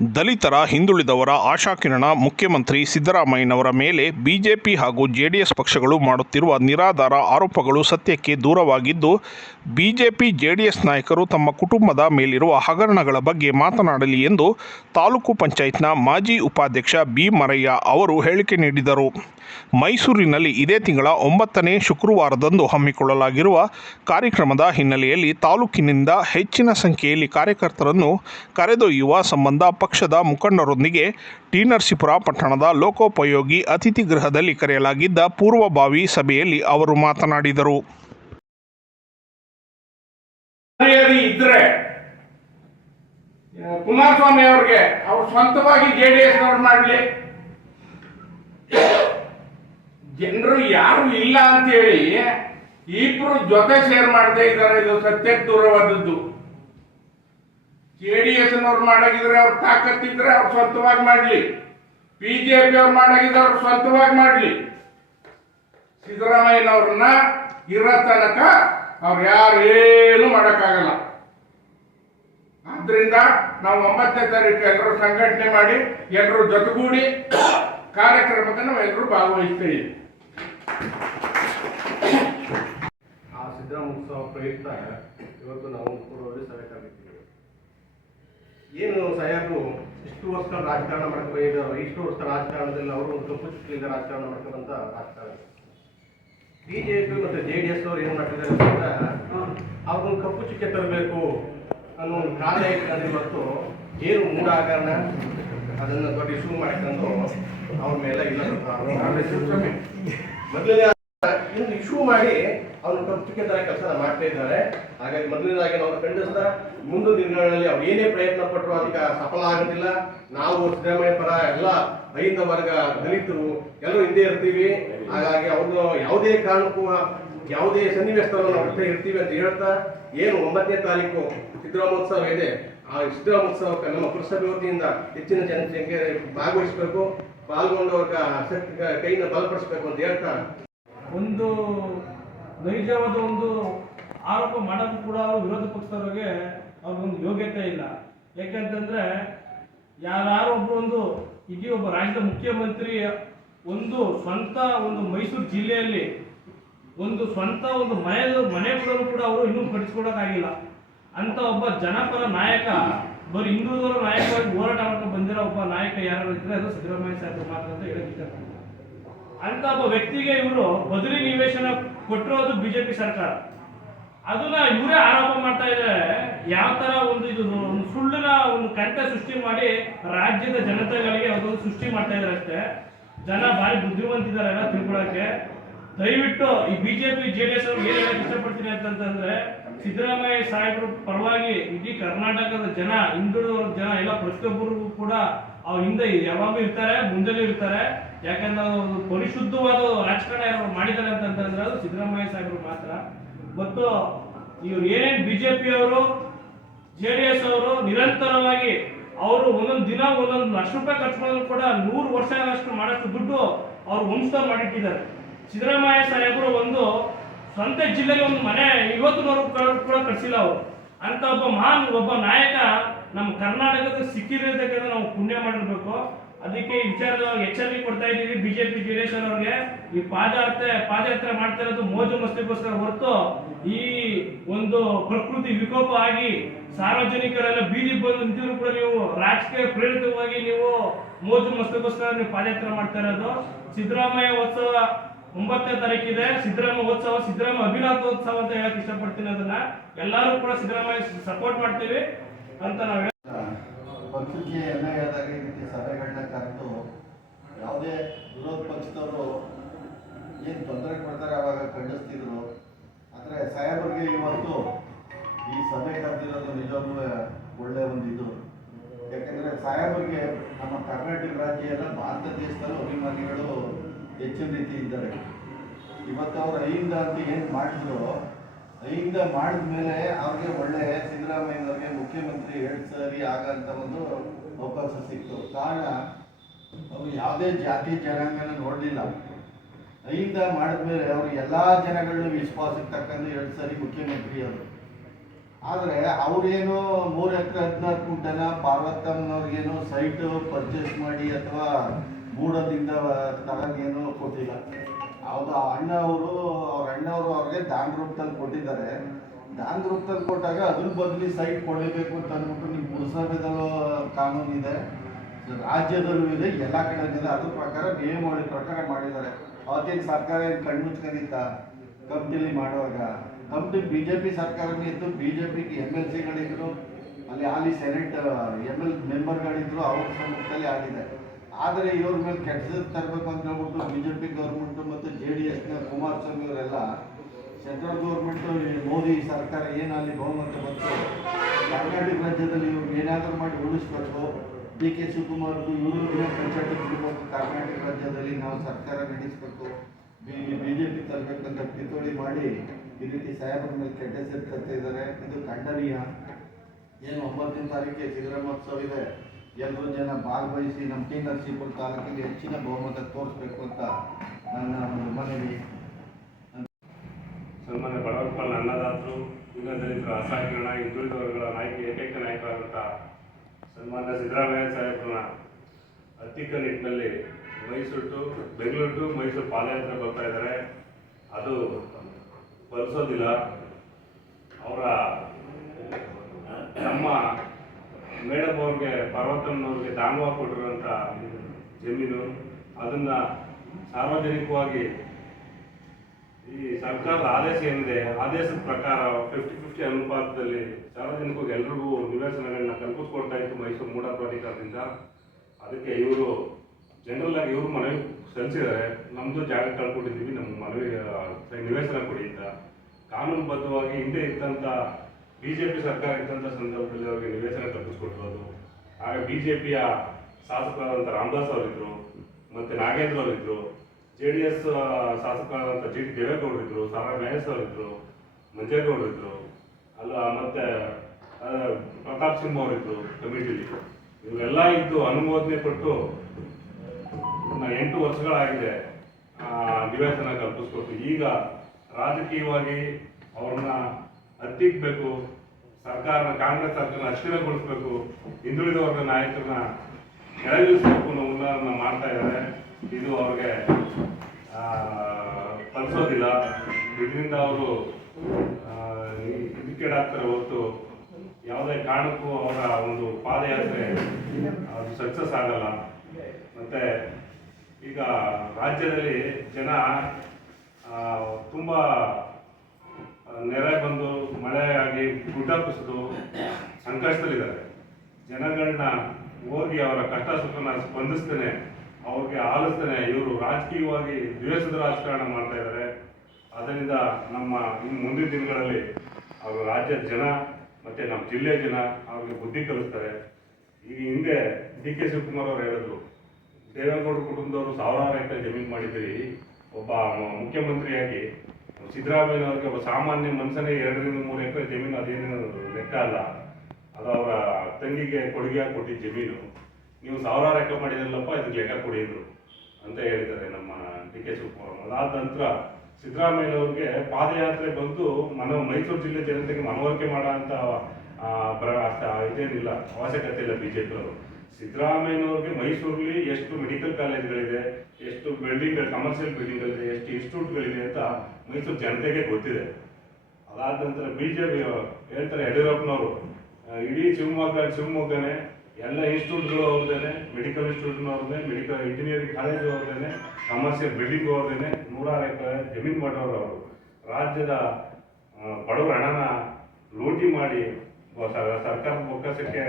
ದಲಿತರ ಹಿಂದುಳಿದವರ ಆಶಾಕಿರಣ ಮುಖ್ಯಮಂತ್ರಿ ಸಿದ್ದರಾಮಯ್ಯನವರ ಮೇಲೆ ಬಿಜೆಪಿ ಹಾಗೂ ಜೆಡಿಎಸ್ ಪಕ್ಷಗಳು ಮಾಡುತ್ತಿರುವ ನಿರಾಧಾರ ಆರೋಪಗಳು ಸತ್ಯಕ್ಕೆ ದೂರವಾಗಿದ್ದು, ಬಿಜೆಪಿ, ಜೆಡಿಎಸ್ ನಾಯಕರು ತಮ್ಮ ಕುಟುಂಬದ ಮೇಲಿರುವ ಹಗರಣಗಳ ಬಗ್ಗೆ ಮಾತನಾಡಲಿ ಎಂದು ತಾಲೂಕು ಪಂಚಾಯತ್ನ ಮಾಜಿ ಉಪಾಧ್ಯಕ್ಷ ಬಿ ಮರಯ್ಯ ಅವರು ಹೇಳಿಕೆ ನೀಡಿದರು. ಮೈಸೂರಿನಲ್ಲಿ ಇದೇ ತಿಂಗಳ ಒಂಬತ್ತನೇ ಶುಕ್ರವಾರದಂದು ಹಮ್ಮಿಕೊಳ್ಳಲಾಗಿರುವ ಕಾರ್ಯಕ್ರಮದ ಹಿನ್ನೆಲೆಯಲ್ಲಿ ತಾಲೂಕಿನಿಂದ ಹೆಚ್ಚಿನ ಸಂಖ್ಯೆಯಲ್ಲಿ ಕಾರ್ಯಕರ್ತರನ್ನು ಕರೆದೊಯ್ಯುವ ಸಂಬಂಧ ಪಕ್ಷದ ಮುಖಂಡರೊಂದಿಗೆ ಟಿ ನರಸೀಪುರ ಪಟ್ಟಣದ ಲೋಕೋಪಯೋಗಿ ಅತಿಥಿ ಗೃಹದಲ್ಲಿ ಕರೆಯಲಾಗಿದ್ದ ಪೂರ್ವಭಾವಿ ಸಭೆಯಲ್ಲಿ ಅವರು ಮಾತನಾಡಿದರು. ಇದ್ರೆ ಕುಮಾರಸ್ವಾಮಿ ಅವ್ರಿಗೆ ಅವ್ರು ಸ್ವಂತವಾಗಿ ಜೆ ಡಿ ಎಸ್ ನವ್ರು ಮಾಡ್ಲಿ. ಜನರು ಯಾರು ಇಲ್ಲ ಅಂತೇಳಿ ಇಬ್ರು ಜೊತೆ ಶೇರ್ ಮಾಡದೇ ಇದ್ದಾರೆ. ಇದು ಸತ್ಯಕ್ಕೆ ದೂರವಾದದ್ದು. ಜೆ ಡಿ ಎಸ್ ನವ್ರು ಮಾಡಾಗಿದ್ರೆ ಅವ್ರ ತಾಕತ್ತಿದ್ರೆ ಅವ್ರು ಸ್ವಂತವಾಗಿ ಮಾಡ್ಲಿ. ಬಿಜೆಪಿ ಅವ್ರು ಮಾಡಾಗಿದ್ರೆ ಅವ್ರು ಸ್ವಂತವಾಗಿ ಮಾಡ್ಲಿ. ಸಿದ್ದರಾಮಯ್ಯನವ್ರನ್ನ ಇರೋ ತನಕ ಅವ್ರು ಯಾರು ಏನು ಮಾಡೋಕ್ಕಾಗಲ್ಲ. ಆದ್ರಿಂದ ನಾವು ಒಂಬತ್ತನೇ ತಾರೀಕು ಎಲ್ಲರೂ ಸಂಘಟನೆ ಮಾಡಿ ಎಲ್ಲರೂ ಜೊತೆಗೂಡಿ ಕಾರ್ಯಕ್ರಮಕ್ಕೆ ನಾವು ಎಲ್ಲರೂ ಭಾಗವಹಿಸ್ತೇವೆ. ಆ ಸಿದ್ದರಾಮೋತ್ಸವ ಪ್ರಯುಕ್ತ ಇವತ್ತು ನಾವು ಕೂಡ ಸಭೆ ಏನು ಸಾಹೇಬರು ಇಷ್ಟು ವರ್ಷ ರಾಜಕಾರಣ ಮಾಡ್ಕೊಂಡು ಇಷ್ಟು ವರ್ಷ ರಾಜಕಾರಣದಲ್ಲಿ ಅವರು ಒಂದು ಕಪ್ಪು ಚುಕ್ಕಿಯಿಂದ ರಾಜಕಾರಣ ಮಾಡ್ಕೊಂಡಂತ ರಾಜಕಾರಣ. ಬಿಜೆಪಿ ಮತ್ತು ಜೆ ಡಿ ಎಸ್ ಅವರು ಏನು ಮಾಡ್ತಿದ್ದಾರೆ ಅಂತಂದ್ರೆ ಅವ್ರನ್ನ ಕಪ್ಪು ಚುಕ್ಕೆ ತರಬೇಕು ಅನ್ನೋ ಒಂದು ಕಾಲ ಇಟ್ಕೊಂಡು ಇವತ್ತು ಏನು ಮೂಢ ಅದನ್ನ ಅದನ್ನು ದೊಡ್ಡ ಇಶ್ಯೂ ಮಾಡ್ಕೊಂಡು ಅವ್ರ ಮೇಲೆ ಇಲ್ಲ ಮೊದಲನೇ ಇನ್ನು ಇಶ್ಯೂ ಮಾಡಿ ಅವ್ರನ್ನ ಕಪ್ಪುಕ್ಕೆ ತರ ಕೆಲಸ ಮಾಡ್ತಾ ಇದ್ದಾರೆ. ಹಾಗಾಗಿ ಮೊದಲನೇದಾಗಿ ನಾವು ಖಂಡಿಸ್ತಾ ಮುಂದಿನ ದಿನಗಳಲ್ಲಿ ಅವ್ರು ಏನೇ ಪ್ರಯತ್ನ ಪಟ್ಟರು ಅದಕ್ಕೆ ಸಫಲ ಆಗೋದಿಲ್ಲ. ನಾವು ಸಿದ್ದರಾಮಯ್ಯ ಪರ ಎಲ್ಲ ರೈತ ವರ್ಗ ದಲಿತರು ಎಲ್ಲರೂ ಹಿಂದೆ ಇರ್ತೀವಿ. ಹಾಗಾಗಿ ಅವ್ರದ್ದು ಯಾವುದೇ ಕಾರಣಕ್ಕೂ ಯಾವುದೇ ಸನ್ನಿವೇಶದಲ್ಲಿ ನಾವು ಜೊತೆ ಇರ್ತೀವಿ ಅಂತ ಹೇಳ್ತಾ ಏನು ಒಂಬತ್ತನೇ ತಾರೀಕು ಸಿದ್ದರಾಮೋತ್ಸವ ಇದೆ. ಆ ಸಿದ್ದರಾಮೋತ್ಸವಕ್ಕೆ ನಮ್ಮ ಪುರಸಭೆ ವತಿಯಿಂದ ಹೆಚ್ಚಿನ ಜನಸಂಖ್ಯೆ ಭಾಗವಹಿಸಬೇಕು. ಪಾಲ್ಗೊಂಡವ್ರ ಶಕ್ತಿ ಕೈನ ಬಲಪಡಿಸಬೇಕು ಅಂತ ಹೇಳ್ತಾ. ಒಂದು ನೈಜವಾದ ಒಂದು ಆರೋಪ ಮಾಡೋದು ಕೂಡ ಅವರು ವಿರೋಧ ಪಕ್ಷದವರಿಗೆ ಅವ್ರಿಗೊಂದು ಯೋಗ್ಯತೆ ಇಲ್ಲ. ಯಾಕೆಂತಂದ್ರೆ ಯಾರು ಒಬ್ರು ಒಂದು ಇಡೀ ಒಬ್ಬ ರಾಜ್ಯದ ಮುಖ್ಯಮಂತ್ರಿ ಒಂದು ಸ್ವಂತ ಒಂದು ಮೈಸೂರು ಜಿಲ್ಲೆಯಲ್ಲಿ ಒಂದು ಸ್ವಂತ ಒಂದು ಮನೆ ಮನೆ ಕೂಡ ಅವರು ಇನ್ನೂ ಕಟ್ಟಿಸ್ಕೊಡೋಕ್ಕಾಗಿಲ್ಲ. ಅಂತ ಒಬ್ಬ ಜನಪರ ನಾಯಕ, ಬರೀ ಹಿಂದೂದವರ ನಾಯಕವಾಗಿ ಹೋರಾಟ ಮಾಡ್ಕೊಂಡು ಬಂದಿರೋ ಒಬ್ಬ ನಾಯಕ ಯಾರು ಇದ್ರೆ ಅದು ಸಿದ್ದರಾಮಯ್ಯ ಸಾಹೇಬ್ ಮಾತ್ರ ಅಂತ ಹೇಳಕ್ ಇಷ್ಟಪಡ್ತೀನಿ. ಅಂತ ಒಬ್ಬ ವ್ಯಕ್ತಿಗೆ ಇವರು ಬದಲಿ ನಿವೇಶನ ಕೊಟ್ಟಿರೋದು ಬಿಜೆಪಿ ಸರ್ಕಾರ. ಅದನ್ನ ಇವರೇ ಆರೋಪ ಮಾಡ್ತಾ ಇದ್ದಾರೆ. ಯಾವ ತರ ಒಂದು ಇದು ಒಂದು ಸುಳ್ಳಿನ ಒಂದು ಕಂಟ ಸೃಷ್ಟಿ ಮಾಡಿ ರಾಜ್ಯದ ಜನತೆಗಳಿಗೆ ಅದೊಂದು ಸೃಷ್ಟಿ ಮಾಡ್ತಾ ಇದ್ದಾರೆ ಅಷ್ಟೇ. ಜನ ಭಾರಿ ಬುದ್ಧಿವಂತಿದ್ದಾರೆ ಎಲ್ಲ ತಿಳ್ಕೊಳಕ್ಕೆ. ದಯವಿಟ್ಟು ಈ ಬಿಜೆಪಿ, ಜೆ ಡಿ ಎಸ್ ಅವ್ರು ಏನ್ ಹೇಳಕ್ ಇಷ್ಟಪಡ್ತೀನಿ ಅಂತಂದ್ರೆ ಸಿದ್ದರಾಮಯ್ಯ ಸಾಹೇಬರು ಪರವಾಗಿ ಇಡೀ ಕರ್ನಾಟಕದ ಜನ ಹಿಂದುಳಿದ ಜನ, ಎಲ್ಲ ಪ್ರತಿಯೊಬ್ಬರು ಕೂಡ ಅವ್ರ ಹಿಂದೆ ಯಾವಾಗಲೂ ಇರ್ತಾರೆ, ಮುಂದೆನೂ ಇರ್ತಾರೆ. ಯಾಕಂದ್ರೆ ಪರಿಶುದ್ಧವಾದ ರಾಜಕಾರಣ ಯಾರು ಮಾಡಿದ್ದಾರೆ ಅಂತಂದ್ರೆ ಅದು ಸಿದ್ದರಾಮಯ್ಯ ಸಾಹೇಬರು ಮಾತ್ರ. ಮತ್ತು ಇವ್ರು ಏನೇನು ಅವರು, ಜೆ ಡಿ ಎಸ್ ಅವರು ನಿರಂತರವಾಗಿ ಅವರು ಒಂದೊಂದು ದಿನ ಒಂದೊಂದು ಲಕ್ಷ ರೂಪಾಯಿ ಖರ್ಚು ಮಾಡಿದ್ರು ಕೂಡ ನೂರು ವರ್ಷ ಅಷ್ಟು ಮಾಡೋಷ್ಟು ದುಡ್ಡು ಅವ್ರು ವಂಶದವ್ರು ಮಾಡಿಟ್ಟಿದ್ದಾರೆ. ಸಿದ್ದರಾಮಯ್ಯ ಸಾಹೇಬರು ಒಂದು ಸ್ವಂತ ಜಿಲ್ಲೆಗೆ ಒಂದು ಮನೆ ಇವತ್ತು ನೂರು ಕೂಡ ಕಟ್ಸಿಲ್ಲ ಅವರು. ಅಂತ ಒಬ್ಬ ಮಹಾನ್ ಒಬ್ಬ ನಾಯಕ ನಮ್ಮ ಕರ್ನಾಟಕದ ಸಿಕ್ಕಿರೋದಕ್ಕೆ ನಾವು ಪುಣ್ಯ ಮಾಡಿರ್ಬೇಕು. ಅದಕ್ಕೆ ಈ ವಿಚಾರದಲ್ಲಿ ಎಚ್ಚರಿಕೆ ಕೊಡ್ತಾ ಇದ್ದೀವಿ. ಬಿಜೆಪಿ ಜಿಲ್ಲೇಶ್ವರ ಅವ್ರಿಗೆ ಈ ಪಾದಯಾತ್ರೆ ಪಾದಯಾತ್ರೆ ಮಾಡ್ತಾ ಇರೋದು ಮೋಜು ಮಸ್ತಿಗೋಸ್ಕರ ಹೊರತು ಈ ಒಂದು ಪ್ರಕೃತಿ ವಿಕೋಪ ಆಗಿ ಸಾರ್ವಜನಿಕರೆಲ್ಲ ಬೀದಿ ಬಂದು ನಿಂತಿದ್ರು ಕೂಡ ನೀವು ರಾಜಕೀಯ ಪ್ರೇರಿತವಾಗಿ ನೀವು ಮೋಜು ಮಸ್ತಿಗೋಸ್ಕರ ನೀವು ಪಾದಯಾತ್ರೆ ಮಾಡ್ತಾ ಇರೋದು. ಸಿದ್ದರಾಮಯ್ಯ ಉತ್ಸವ ಒಂಬತ್ತನೇ ತಾರೀಕಿದೆ. ಸಿದ್ದರಾಮಯ್ಯ ಉತ್ಸವ, ಸಿದ್ದರಾಮಯ್ಯ ಅಭಿನಾಥೋತ್ಸವ ಅಂತ ಹೇಳಕ್ ಇಷ್ಟಪಡ್ತೀನಿ ಅದನ್ನ. ಎಲ್ಲರೂ ಕೂಡ ಸಿದ್ದರಾಮಯ್ಯ ಸಪೋರ್ಟ್ ಮಾಡ್ತೀವಿ. ಅಂತ ನಾವು ನಮ್ಮ ಕರ್ನಾಟಕ ರಾಜ್ಯ ಎಲ್ಲ ಭಾರತ ದೇಶದಲ್ಲೂ ಅಭಿಮಾನಿಗಳು ಹೆಚ್ಚಿನ ರೀತಿ ಇದ್ದಾರೆ. ಇವತ್ತು ಅವ್ರು ಅಹಿಂದ ಅಂತ ಏನು ಮಾಡಿದ್ರು, ಅಹಿಂದ ಮಾಡಿದ ಮೇಲೆ ಅವ್ರಿಗೆ ಒಳ್ಳೆ ಸಿದ್ದರಾಮಯ್ಯನವ್ರಿಗೆ ಮುಖ್ಯಮಂತ್ರಿ ಎರಡು ಸರಿ ಆಗಂತ ಒಂದು ಅವಕಾಶ ಸಿಕ್ತು. ಕಾರಣ, ಅವರು ಯಾವುದೇ ಜಾತಿ, ಜನಾಂಗನ ನೋಡಲಿಲ್ಲ. ಐದ ಮಾಡಿದ್ಮೇಲೆ ಅವರು ಎಲ್ಲ ಜನಗಳನ್ನ ವಿಶ್ವಾಸಕ್ಕೆ ತಕ್ಕಂತೆ ಎರಡು ಸರಿ ಮುಖ್ಯಮಂತ್ರಿ ಅವರು. ಆದರೆ ಅವರೇನು ಮೂರು ಎಕರೆ ಹದಿನಾಲ್ಕು ಕುಂಟನ ಪಾರ್ವತಮ್ಮನವ್ರಿಗೇನು ಸೈಟು ಪರ್ಚೇಸ್ ಮಾಡಿ ಅಥವಾ ಮೂಡದಿಂದ ತಗೊಂಡೇನು ಕೊಟ್ಟಿಲ್ಲ. ಹೌದು? ಅಣ್ಣ ಅವರು, ಅವ್ರ ಅಣ್ಣವರು ಅವ್ರಿಗೆ ದಾನ ರೂಪದಲ್ಲಿ ಕೊಟ್ಟಿದ್ದಾರೆ. ದಾನ ರೂಪದಲ್ಲಿ ಕೊಟ್ಟಾಗ ಅದ್ರ ಬದಲಿ ಸೈಟ್ ಕೊಡಬೇಕು ಅಂತ ಅಂದ್ಬಿಟ್ಟು ನಿಮ್ಮ ಪುರಸಭೆದಲ್ಲೂ ಕಾನೂನು ಇದೆ. ರಾಜ್ಯದಲ್ಲೂ ಇದೆ, ಎಲ್ಲ ಕಡೆ ಇದೆ. ಅದ್ರ ಪ್ರಕಾರ ನಿಯಮಾವಳಿ ಪ್ರಕಾರ ಮಾಡಿದ್ದಾರೆ. ಅವತ್ತೇನು ಸರ್ಕಾರ ಏನು ಕಣ್ಣು ಕಂಪ್ನಿಲಿ ಮಾಡುವಾಗ. ಕಂಪ್ನಿ ಬಿ ಜೆ ಪಿ ಸರ್ಕಾರನೇ ಇತ್ತು ಬಿ ಜೆ ಪಿಗೆ ಎಂ ಎಲ್ ಸಿಗಳಿದ್ರು ಅಲ್ಲಿ ಹಾಲಿ ಸೆನೆಟ್ ಎಂ ಎಲ್ ಮೆಂಬರ್ಗಳಿದ್ರು, ಅವ್ರ ಸಮ್ಮುಖದಲ್ಲಿ ಆಗಿದೆ. ಆದರೆ ಇವ್ರ ಮೇಲೆ ಕೆಟ್ಟದ ತರಬೇಕು ಅಂತ ಹೇಳ್ಬಿಟ್ಟು ಬಿ ಜೆ ಪಿ ಗೌರ್ಮೆಂಟು ಮತ್ತು ಜೆ ಡಿ ಎಸ್ನ ಕುಮಾರಸ್ವಾಮಿ ಅವರೆಲ್ಲ ಸೆಂಟ್ರಲ್ ಗೌರ್ಮೆಂಟು ಮೋದಿ ಸರ್ಕಾರ ಏನು ಅಲ್ಲಿ ಬಹುಮತ ಬಂತು, ಕರ್ನಾಟಕ ರಾಜ್ಯದಲ್ಲಿ ಇವ್ರು ಏನಾದರೂ ಮಾಡಿ ಉಳಿಸ್ಬೇಕು. ಡಿ ಕೆ ಶಿವಕುಮಾರ್ದು ಇವರು ಪಂಚಾಯತ್ ಬಿಡಬೇಕು ಕರ್ನಾಟಕ ರಾಜ್ಯದಲ್ಲಿ ನಾವು ಸರ್ಕಾರ ನಡೆಸಬೇಕು, ಬಿ ಜೆ ಪಿ ತರಬೇಕಂತ ಪಿತೋಳಿ ಮಾಡಿ ಈ ರೀತಿ ಸಾಹೇಬರ ಮೇಲೆ ಕೆಟ್ಟ ಹೆಸರು ತರ್ತಾ ಇದ್ದಾರೆ. ಇದು ಖಂಡನೀಯ. ಏನು ಒಂಬತ್ತನೇ ತಾರೀಕಿಗೆ ಸಿದ್ದರಾಮೋತ್ಸವ ಇದೆ. ಎಲ್ಲರೂ ಜನ ಭಾಗವಹಿಸಿ ನಮ್ಮ ಟಿ ನರಸೀಪುರ ತಾಲೂಕಿಗೆ ಹೆಚ್ಚಿನ ಬಹುಮತ ತೋರಿಸ್ಬೇಕು ಅಂತ ನನ್ನ ಒಂದು ಮನವಿ. ಸನ್ಮಾನ್ಯ ಬಡವರ್ಪಲ್ ಅನ್ನದಾತರು ದಲಿತರ, ಅಸಹಾಯಕರಣ ಹಿಂದುಳಿದ ವರ್ಗಗಳ ನಾಯಕ, ಏಕೈಕ ನಾಯಕರಾದಂಥ ಸನ್ಮಾನ್ಯ ಸಿದ್ದರಾಮಯ್ಯ ಸಾಹೇಬ್ರನ್ನ ಅತ್ತಿಕ್ಕ ನಿಟ್ಟಿನಲ್ಲಿ ಮೈಸೂರು ಟು ಬೆಂಗಳೂರು ಟು ಮೈಸೂರು ಪಾದಯಾತ್ರೆ ಬರ್ತಾ ಇದ್ದಾರೆ. ಅದು ಫಲಿಸೋದಿಲ್ಲ ಅವರ ನಮ್ಮ ಮೇಡಮ್ ಅವ್ರಿಗೆ ಪಾರ್ವತಮ್ಮನವ್ರಿಗೆ ದಾನವ ಕೊಟ್ಟಿರುವಂಥ ಜಮೀನು, ಅದನ್ನು ಸಾರ್ವಜನಿಕವಾಗಿ ಈ ಸರ್ಕಾರದ ಆದೇಶ ಏನಿದೆ, ಆದೇಶದ ಪ್ರಕಾರ ಫಿಫ್ಟಿ ಫಿಫ್ಟಿ ಅನುಪಾತದಲ್ಲಿ ಸಾರ್ವಜನಿಕರಿಗೆ ಎಲ್ರಿಗೂ ನಿವೇಶನಗಳನ್ನ ಕಲ್ಪಿಸ್ಕೊಡ್ತಾ ಇತ್ತು ಮೈಸೂರು ಮೂಡ ಪ್ರಾಧಿಕಾರದಿಂದ. ಅದಕ್ಕೆ ಇವರು ಜನರಲ್ ಆಗಿ ಇವರು ಮನವಿ ಸಲ್ಲಿಸಿದ್ದಾರೆ ನಮ್ಮದು ಜಾಗ ಕಳ್ಕೊಂಡಿದ್ದೀವಿ ನಮ್ಮ ಮನವಿ ನಿವೇಶನ ಕೊಡಿ ಅಂತ. ಕಾನೂನುಬದ್ಧವಾಗಿ ಹಿಂದೆ ಇದ್ದಂಥ ಬಿ ಜೆ ಪಿ ಸರ್ಕಾರ ಇದ್ದಂಥ ಸಂದರ್ಭದಲ್ಲಿ ಅವರಿಗೆ ನಿವೇಶನ ಕಲ್ಪಿಸ್ಕೊಡ್ಬೋದು. ಆಗ ಬಿ ಜೆ ಪಿಯ ಶಾಸಕರಾದಂಥ ರಾಮದಾಸ್ ಅವರಿದ್ದರು ಮತ್ತು ನಾಗೇಂದ್ರ ಅವರಿದ್ದರು ಜೆ ಡಿ ಎಸ್ ಶಾಸಕರಾದಂಥ ಜಿ ಟಿ ದೇವೇಗೌಡರಿದ್ದರು ಸಾರಾ ಮಹೇಶ್ ಅವರಿದ್ದರು ಮಂಜೇಗೌಡರಿದ್ದರು ಅಲ್ಲ, ಮತ್ತೆ ಪ್ರತಾಪ್ ಸಿಂಹ ಅವರಿದ್ದರು ಕಮಿಟಿಲಿ ಇವರೆಲ್ಲ ಇದ್ದು ಅನುಮೋದನೆ ಕೊಟ್ಟು ಎಂಟು ವರ್ಷಗಳಾಗಿದೆ ನಿವೇಶನ ಕಲ್ಪಿಸ್ಕೊಟ್ಟು ಈಗ ರಾಜಕೀಯವಾಗಿ ಅವ್ರನ್ನ ಹತ್ತಿಕ್ಬೇಕು ಸರ್ಕಾರನ ಕಾಂಗ್ರೆಸ್ ಸರ್ಕಾರನ ಅಸ್ಥಿರಗೊಳಿಸ್ಬೇಕು ಹಿಂದುಳಿದ ವರ್ಗ ನಾಯಕರನ್ನ ಕೆಳಗಿಳಿಸ್ಬೇಕು ಅನ್ನೋ ಉನ್ನಾರನ್ನ ಮಾಡ್ತಾ ಇದ್ದಾರೆ. ಇದು ಅವ್ರಿಗೆ ಆ, ಫಲಿಸೋದಿಲ್ಲ ಇದರಿಂದ ಅವರು ಇದಕ್ಕೇಡಾಗ್ತಾರೆ ಹೊರತು ಯಾವುದೇ ಕಾರಣಕ್ಕೂ ಅವರ ಒಂದು ಪಾದಯಾತ್ರೆ ಅದು ಸಕ್ಸಸ್ ಆಗಲ್ಲ. ಮತ್ತೆ ಈಗ ರಾಜ್ಯದಲ್ಲಿ ಜನ ತುಂಬ ನೆರೆ ಬಂದು ಮಳೆಯಾಗಿ ಗುಡ್ಡ ಕುಸಿದು ಸಂಕಷ್ಟದಲ್ಲಿದ್ದಾರೆ. ಜನಗಳನ್ನ ಹೋಗಿ ಅವರ ಕಷ್ಟ ಸುಖನ ಸ್ಪಂದಿಸ್ತೇನೆ ಅವ್ರಿಗೆ ಆಲಿಸ್ತೇನೆ ಇವರು ರಾಜಕೀಯವಾಗಿ ದ್ವೇಷದ ರಾಜಕಾರಣ ಮಾಡ್ತಾ ಇದ್ದಾರೆ. ಅದರಿಂದ ನಮ್ಮ ಇನ್ನು ಮುಂದಿನ ದಿನಗಳಲ್ಲಿ ಅವರು ರಾಜ್ಯದ ಜನ ಮತ್ತೆ ನಮ್ಮ ಜಿಲ್ಲೆಯ ಜನ ಅವ್ರಿಗೆ ಬುದ್ಧಿ ಕಲಿಸ್ತಾರೆ. ಈ ಹಿಂದೆ ಡಿ ಕೆ ಶಿವಕುಮಾರ್ ಅವರು ಹೇಳಿದ್ರು ದೇವೇಗೌಡ ಕುಟುಂಬದವರು ಸಾವಿರಾರು ಎಕರೆ ಜಮೀನು ಮಾಡಿದ್ದೀರಿ ಒಬ್ಬ ಮುಖ್ಯಮಂತ್ರಿಯಾಗಿ ಸಿದ್ದರಾಮಯ್ಯನವ್ರಿಗೆ ಒಬ್ಬ ಸಾಮಾನ್ಯ ಮನುಷ್ಯನೇ ಎರಡರಿಂದ ಮೂರು ಎಕರೆ ಜಮೀನು ಅದೇನು ಲೆಕ್ಕ ಅಲ್ಲ. ಅದು ಅವರ ತಂಗಿಗೆ ಕೊಡುಗೆಯಾಗಿ ಕೊಟ್ಟಿದ್ದ ಜಮೀನು. ನೀವು ಸಾವಿರಾರು ಎಕರೆ ಮಾಡಿದ್ರಲ್ಲಪ್ಪ, ಇದಕ್ಕೆ ಲೆಕ್ಕ ಕೊಡಿದ್ರು ಅಂತ ಹೇಳಿದ್ದಾರೆ ನಮ್ಮ ಡಿ ಕೆ ಶಿವಕುಮಾರ್ ಅದಾದ ನಂತರ ಸಿದ್ದರಾಮಯ್ಯನವ್ರಿಗೆ ಪಾದಯಾತ್ರೆ ಬಂದು ಮನ ಮೈಸೂರು ಜಿಲ್ಲೆ ಜನತೆಗೆ ಮನವರಿಕೆ ಮಾಡೋ ಅಂತ ಇದೇನಿಲ್ಲ, ಅವಶ್ಯಕತೆ ಇಲ್ಲ ಬಿಜೆಪಿಯವರು. ಸಿದ್ದರಾಮಯ್ಯನವ್ರಿಗೆ ಮೈಸೂರಲ್ಲಿ ಎಷ್ಟು ಮೆಡಿಕಲ್ ಕಾಲೇಜ್ಗಳಿದೆ ಎಷ್ಟು ಬಿಲ್ಡಿಂಗ್ ಕಮರ್ಷಿಯಲ್ ಬಿಲ್ಡಿಂಗ್ಗಳಿದೆ ಎಷ್ಟು ಇನ್ಸ್ಟಿಟ್ಯೂಟ್ಗಳಿದೆ ಅಂತ ಮೈಸೂರು ಜನತೆಗೆ ಗೊತ್ತಿದೆ. ಅದಾದ ನಂತರ ಬಿಜೆಪಿ ಹೇಳ್ತಾರೆ, ಯಡಿಯೂರಪ್ಪನವರು ಇಡೀ ಶಿವಮೊಗ್ಗ, ಶಿವಮೊಗ್ಗನೇ ಎಲ್ಲ ಇನ್ಸ್ಟಿಟ್ಯೂಟ್ಗಳು ಅವ್ರದ್ದೇನೆ ಮೆಡಿಕಲ್ ಇನ್ಸ್ಟಿಟ್ಯೂಟ್ ಅವ್ರದ್ದೇ ಮೆಡಿಕಲ್ ಇಂಜಿನಿಯರಿಂಗ್ ಕಾಲೇಜು ಅವ್ರದ್ದೇನೆ ಕಮರ್ಷಿಯಲ್ ಬಿಲ್ಡಿಂಗ್ ಅವ್ರದ್ದೇನೆ, ನೂರಾರು ಎಕರೆ ಜಮೀನು ಮಾಡೋರು ಅವರು. ರಾಜ್ಯದ ಬಡವರ ಹಣನ ಲೂಟಿ ಮಾಡಿ ಸರ್ಕಾರದ ಬೊಕ್ಕಸಕ್ಕೆ